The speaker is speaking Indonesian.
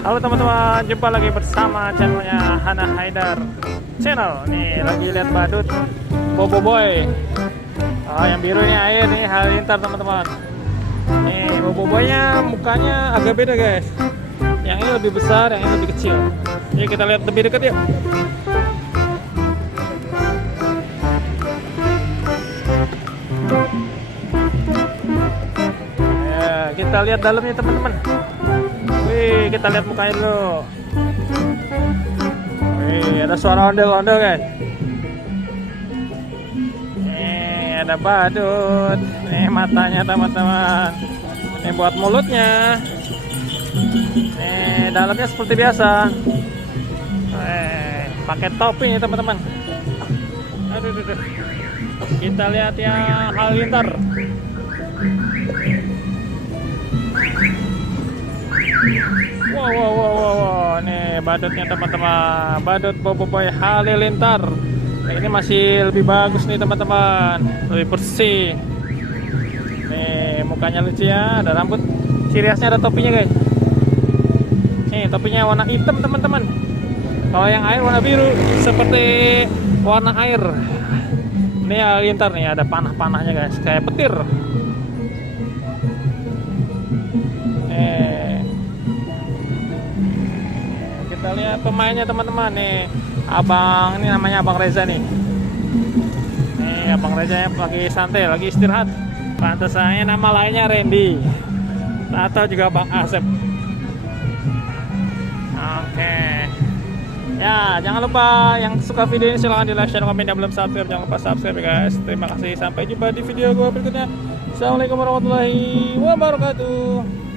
Halo teman-teman, jumpa lagi bersama channelnya Hana Haidar Channel. Nih lagi lihat badut Bobo Boy. Yang biru ini air nih Halilintar teman-teman. Nih Bobo Boynya mukanya agak beda guys. Yang ini lebih besar, yang ini lebih kecil. Jadi kita lihat lebih dekat yuk. Ya, kita lihat dalamnya teman-teman. Wih, kita lihat mukanya dulu. Wih, ada suara ondel-ondel guys. Nih, ada badut. Nih, matanya teman-teman. Nih, buat mulutnya. Nih, dalamnya seperti biasa. Pakai topi nih teman-teman. Aduh. Kita lihat yang Halilintar. Wow. Nih badutnya teman-teman. Badut Bobo Boy Halilintar. Ini masih lebih bagus nih teman-teman. Lebih bersih. Nih mukanya lucu ya. Ada rambut. Ciri khasnya ada topinya guys. Nih topinya warna hitam teman-teman. Kalau yang air warna biru seperti warna air. Ini Halilintar nih, ada panah-panahnya guys, kayak petir. Kita lihat pemainnya teman-teman nih. Abang ini namanya Abang Reza nih. Nih Abang Reza lagi santai, lagi istirahat. Pantesannya nama lainnya Randy. Atau juga Bang Asep. Oke. Ya, jangan lupa yang suka video ini silahkan di like, share, komen, yang belum subscribe jangan lupa subscribe guys. Terima kasih, sampai jumpa di video gue berikutnya. Assalamualaikum warahmatullahi wabarakatuh.